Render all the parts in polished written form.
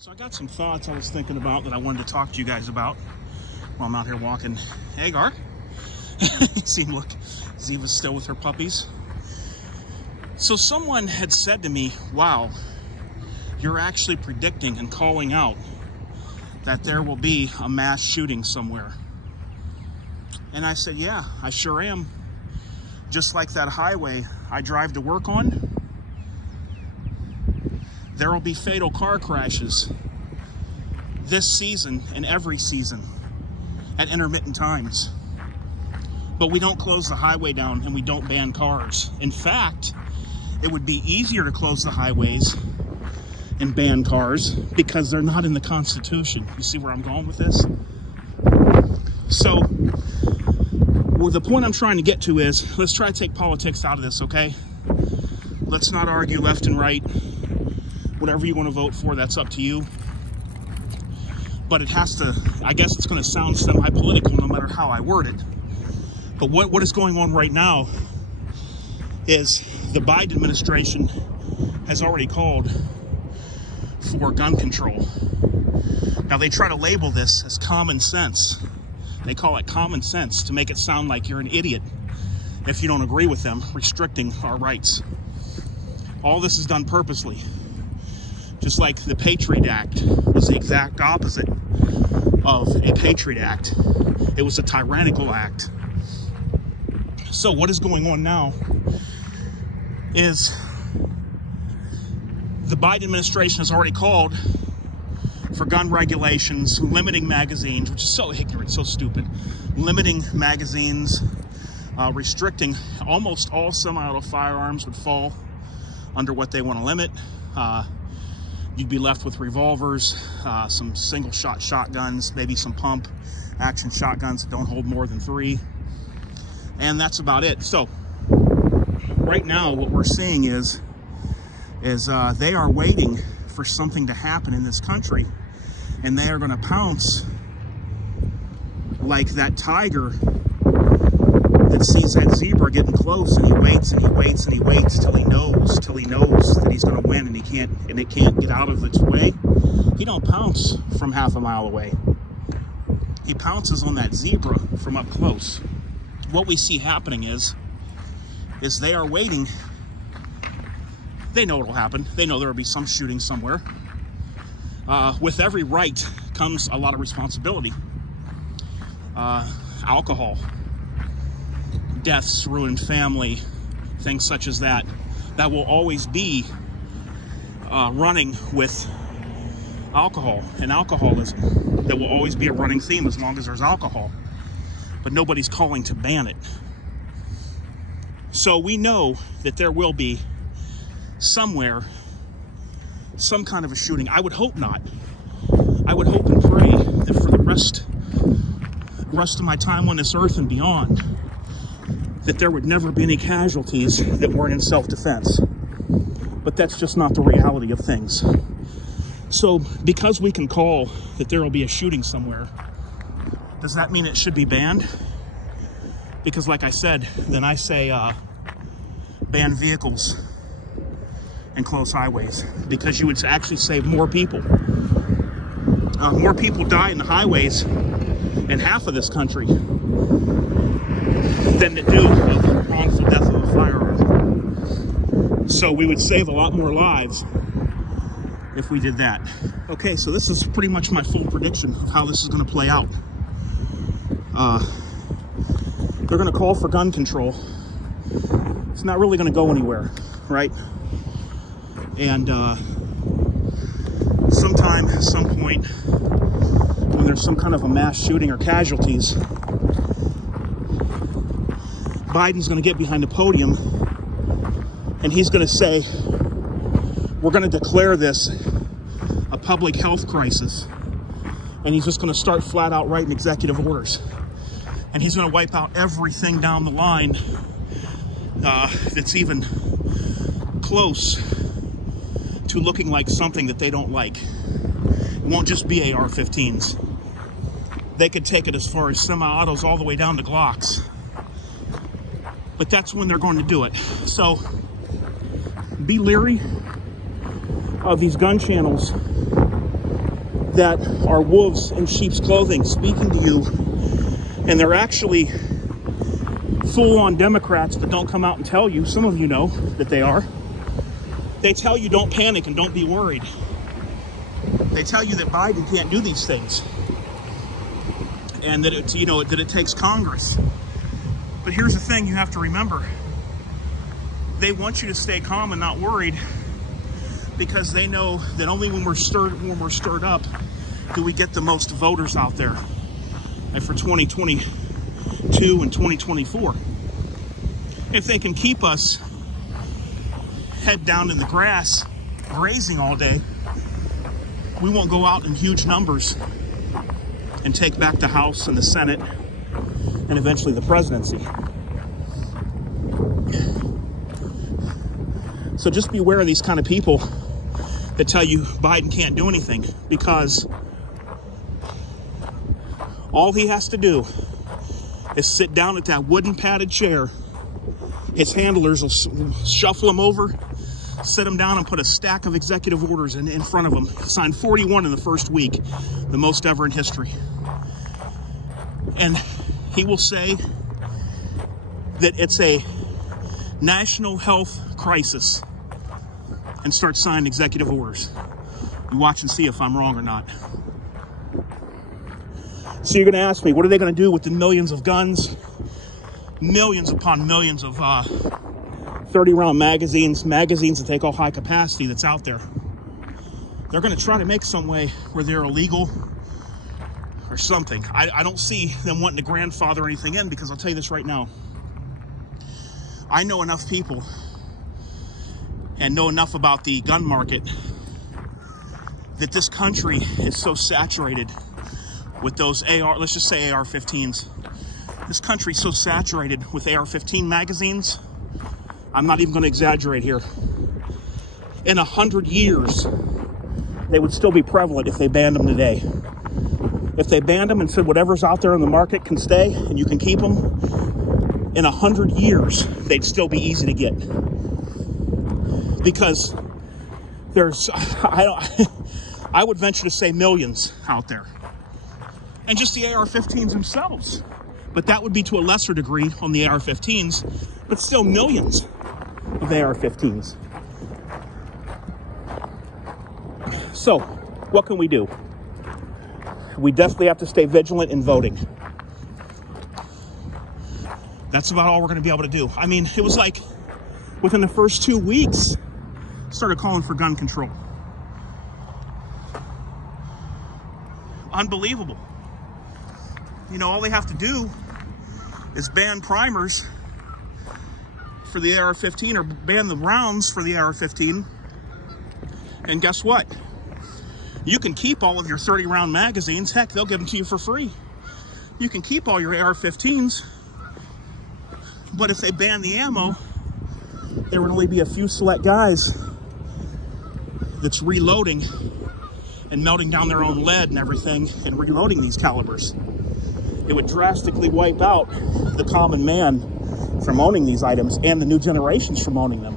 So I got some thoughts I was thinking about that I wanted to talk to you guys about while I'm out here walking. Hagar. See, look, Ziva's still with her puppies. So someone had said to me, wow, you're actually predicting and calling out that there will be a mass shooting somewhere. And I said, yeah, I sure am. Just like that highway I drive to work on, there will be fatal car crashes this season and every season at intermittent times. But we don't close the highway down and we don't ban cars. In fact, it would be easier to close the highways and ban cars because they're not in the Constitution. You see where I'm going with this? So, well, the point I'm trying to get to is, let's try to take politics out of this, okay? Let's not argue left and right. Whatever you want to vote for, that's up to you. But it has to, I guess it's going to sound semi-political no matter how I word it. But what is going on right now is the Biden administration has already called for gun control. Now, they try to label this as common sense. They call it common sense to make it sound like you're an idiot if you don't agree with them restricting our rights. All this is done purposely. Just like the Patriot Act was the exact opposite of a Patriot Act. It was a tyrannical act. So what is going on now is the Biden administration has already called for gun regulations, limiting magazines, which is so ignorant, so stupid, limiting magazines, restricting almost all semi-auto firearms would fall under what they want to limit. You'd be left with revolvers, some single-shot shotguns, maybe some pump-action shotguns that don't hold more than 3. And that's about it. So, right now, what we're seeing is they are waiting for something to happen in this country, and they are going to pounce like that tiger that sees that zebra getting close, and he waits and he waits and he waits till he knows that he's going to win, and it can't get out of its way. He don't pounce from half a mile away. He pounces on that zebra from up close. What we see happening is they are waiting. They know it'll happen. They know there will be some shooting somewhere. With every right comes a lot of responsibility. Alcohol, deaths, ruined family, things such as that. That will always be running with alcohol and alcoholism. That will always be a running theme as long as there's alcohol. But nobody's calling to ban it. So we know that there will be somewhere some kind of a shooting. I would hope not. I would hope and pray that for the rest of my time on this earth and beyond, that there would never be any casualties that weren't in self-defense. But that's just not the reality of things. So because we can call that there will be a shooting somewhere, does that mean it should be banned? Because like I said, then I say ban vehicles and close highways, because you would actually save more people. More people die in the highways in half of this country than that do the wrongful death of a firearm. So we would save a lot more lives if we did that. Okay, so this is pretty much my full prediction of how this is going to play out. They're going to call for gun control. It's not really going to go anywhere, right? And sometime, at some point, when there's some kind of a mass shooting or casualties, Biden's going to get behind the podium and he's going to say, we're going to declare this a public health crisis. And he's just going to start flat out writing executive orders. And he's going to wipe out everything down the line that's even close to looking like something that they don't like. It won't just be AR-15s. They could take it as far as semi-autos all the way down to Glocks. But that's when they're going to do it. So be leery of these gun channels that are wolves in sheep's clothing speaking to you, and they're actually full-on Democrats that don't come out and tell you. Some of you know that they are. They tell you don't panic and don't be worried. They tell you that Biden can't do these things, and that it's, you know, that it takes Congress. But here's the thing you have to remember. They want you to stay calm and not worried, because they know that only when we're stirred up do we get the most voters out there. And for 2022 and 2024. If they can keep us head down in the grass, grazing all day, we won't go out in huge numbers and take back the House and the Senate and eventually the presidency. So just beware of these kind of people that tell you Biden can't do anything, because all he has to do is sit down at that wooden padded chair. His handlers will shuffle him over, sit him down, and put a stack of executive orders in front of him. He signed 41 in the first week, the most ever in history. And he will say that it's a national health crisis and start signing executive orders. You watch and see if I'm wrong or not. So you're going to ask me, what are they going to do with the millions of guns? Millions upon millions of 30-round magazines that take all high capacity that's out there. They're going to try to make some way where they're illegal or something. I don't see them wanting to grandfather anything in, because I'll tell you this right now. I know enough people and know enough about the gun market that this country is so saturated with those let's just say AR-15s. This country's so saturated with AR-15 magazines, I'm not even going to exaggerate here. In 100 years, they would still be prevalent if they banned them today. If they banned them and said whatever's out there in the market can stay and you can keep them, in 100 years, they'd still be easy to get. Because there's, I would venture to say millions out there. And just the AR-15s themselves. But that would be to a lesser degree on the AR-15s, but still millions of AR-15s. So, what can we do? We definitely have to stay vigilant in voting. That's about all we're going to be able to do. I mean, it was like within the first 2 weeks, started calling for gun control. Unbelievable. You know, all they have to do is ban primers for the AR-15 or ban the rounds for the AR-15. And guess what? You can keep all of your 30-round magazines. Heck, they'll give them to you for free. You can keep all your AR-15s. But if they ban the ammo, there would only be a few select guys that's reloading and melting down their own lead and everything and reloading these calibers. It would drastically wipe out the common man from owning these items and the new generations from owning them.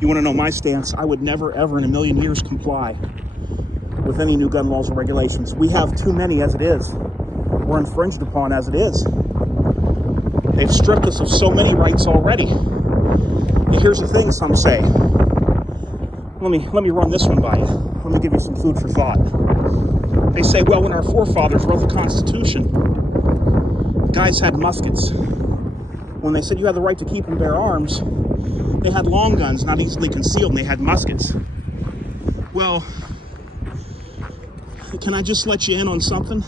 You want to know my stance? I would never, ever in a million years comply with any new gun laws or regulations. We have too many as it is. We're infringed upon as it is. They've stripped us of so many rights already. And here's the thing some say. Let me run this one by you. Let me give you some food for thought. They say, well, when our forefathers wrote the Constitution, guys had muskets. When they said you had the right to keep and bear arms, they had long guns, not easily concealed, and they had muskets. Well, can I just let you in on something?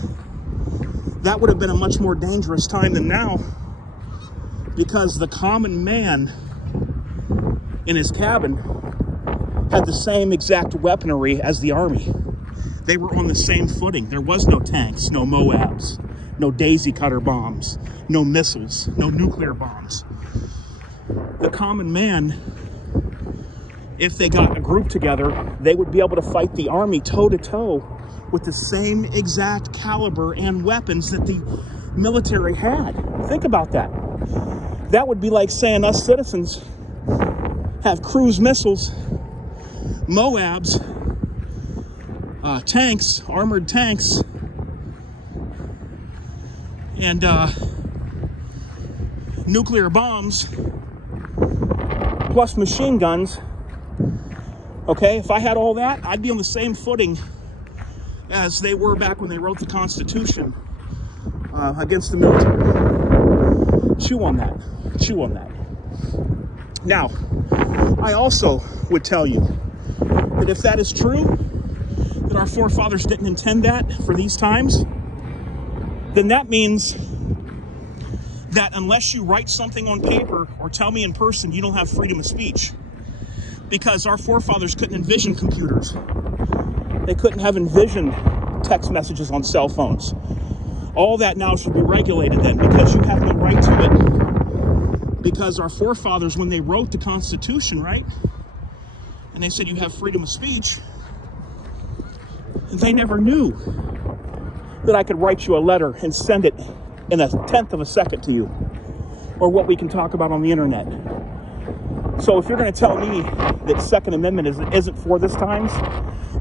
That would have been a much more dangerous time than now, because the common man in his cabin had the same exact weaponry as the army. They were on the same footing. There was no tanks, no Moabs, no daisy cutter bombs, no missiles, no nuclear bombs. The common man, if they got a group together, they would be able to fight the army toe-to-toe with the same exact caliber and weapons that the military had. Think about that. That would be like saying us citizens have cruise missiles, Moabs, tanks, armored tanks, and nuclear bombs, plus machine guns. Okay, if I had all that, I'd be on the same footing as they were back when they wrote the Constitution against the military. Chew on that. Chew on that. Now, I also would tell you that if that is true, that our forefathers didn't intend that for these times, then that means that unless you write something on paper or tell me in person, you don't have freedom of speech. Because our forefathers couldn't envision computers. They couldn't have envisioned text messages on cell phones. All that now should be regulated then, because you have no right to it. Because our forefathers, when they wrote the Constitution, right, and they said you have freedom of speech, they never knew that I could write you a letter and send it in 1/10 of a second to you, or what we can talk about on the internet. So if you're going to tell me that Second Amendment isn't for this times,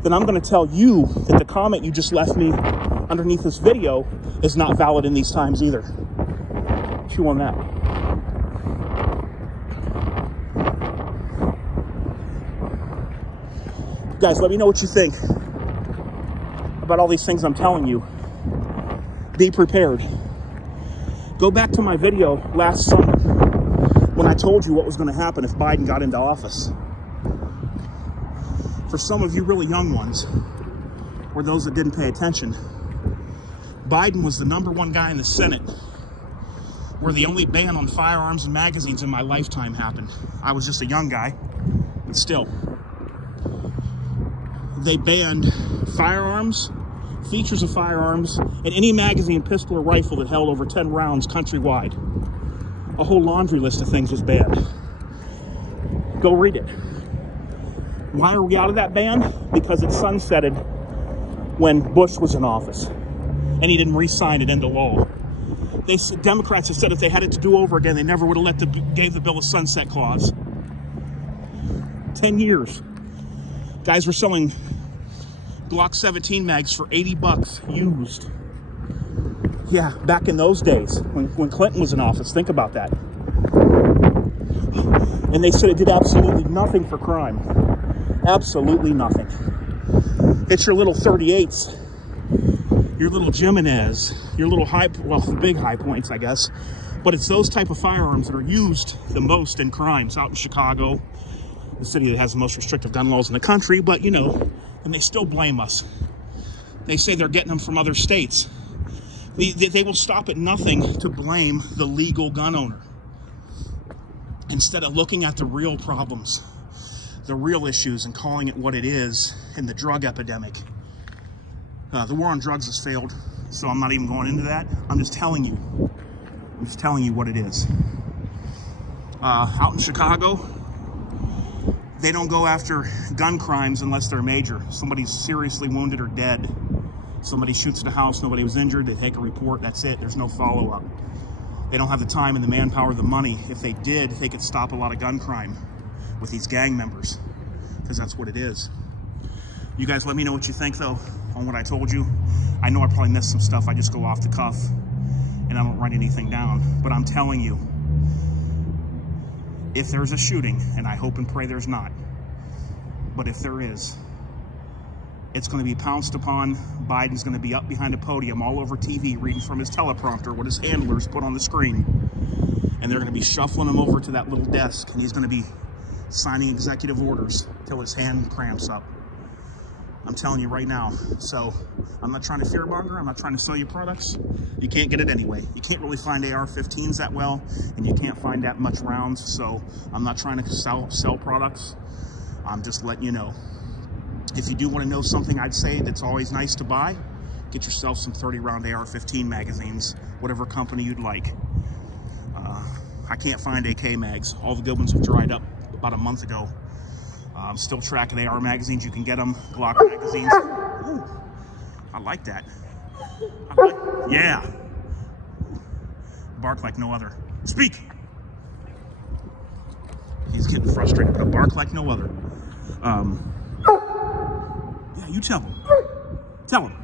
then I'm going to tell you that the comment you just left me underneath this video is not valid in these times either. Chew on that. Guys, let me know what you think about all these things I'm telling you. Be prepared. Go back to my video last summer when I told you what was going to happen if Biden got into office. For some of you really young ones, or those that didn't pay attention, Biden was the #1 guy in the Senate where the only ban on firearms and magazines in my lifetime happened. I was just a young guy, but still. They banned firearms, features of firearms, and any magazine, pistol, or rifle that held over 10 rounds countrywide. A whole laundry list of things was banned. Go read it. Why are we out of that ban? Because it sunsetted when Bush was in office, and he didn't re-sign it into law. Democrats have said if they had it to do over again, they never would have gave the bill a sunset clause. 10 years. Guys were selling Glock 17 mags for 80 bucks used. Yeah, back in those days when Clinton was in office. Think about that. And they said it did absolutely nothing for crime. Absolutely nothing. It's your little 38s, your little Jimenez, your little the big high points, I guess. But it's those type of firearms that are used the most in crimes out in Chicago, the city that has the most restrictive gun laws in the country. But, you know, and they still blame us. They say they're getting them from other states. They will stop at nothing to blame the legal gun owner, instead of looking at the real problems, the real issues, and calling it what it is in the drug epidemic. The war on drugs has failed, so I'm not even going into that. I'm just telling you. I'm just telling you what it is. Out in Chicago, they don't go after gun crimes unless they're major. Somebody's seriously wounded or dead. Somebody shoots at a house, nobody was injured, they take a report, that's it. There's no follow-up. They don't have the time and the manpower, the money. If they did, they could stop a lot of gun crime with these gang members, because that's what it is. You guys let me know what you think, though, on what I told you. I know I probably missed some stuff. I just go off the cuff, and I don't write anything down. But I'm telling you, if there's a shooting, and I hope and pray there's not, but if there is, it's going to be pounced upon. Biden's going to be up behind a podium all over TV reading from his teleprompter what his handlers put on the screen. And they're going to be shuffling him over to that little desk, and he's going to be signing executive orders till his hand cramps up. I'm telling you right now. So I'm not trying to fearmonger. I'm not trying to sell you products. You can't get it anyway. You can't really find AR-15s that well, and you can't find that much rounds. So I'm not trying to sell products. I'm just letting you know. If you do want to know something I'd say that's always nice to buy, get yourself some 30-round AR-15 magazines, whatever company you'd like. I can't find AK mags. All the good ones have dried up about a month ago. I'm still tracking AR magazines. You can get them. Glock magazines. Ooh, I like that. Yeah. Bark like no other. Speak. He's getting frustrated, but a bark like no other. Yeah, you tell him. Tell them.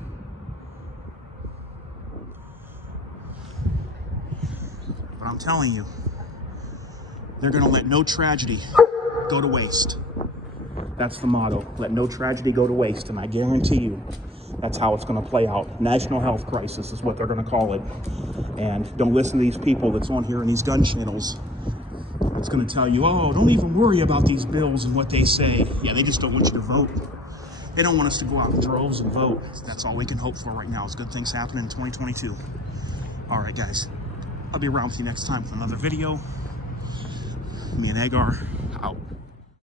But I'm telling you, they're going to let no tragedy go to waste. That's the motto. Let no tragedy go to waste. And I guarantee you, that's how it's going to play out. National health crisis is what they're going to call it. And don't listen to these people that's on here in these gun channels. It's going to tell you, oh, don't even worry about these bills and what they say. Yeah, they just don't want you to vote. They don't want us to go out in droves and vote. That's all we can hope for right now is good things happening in 2022. All right, guys. I'll be around with you next time with another video. Me and Agar, out.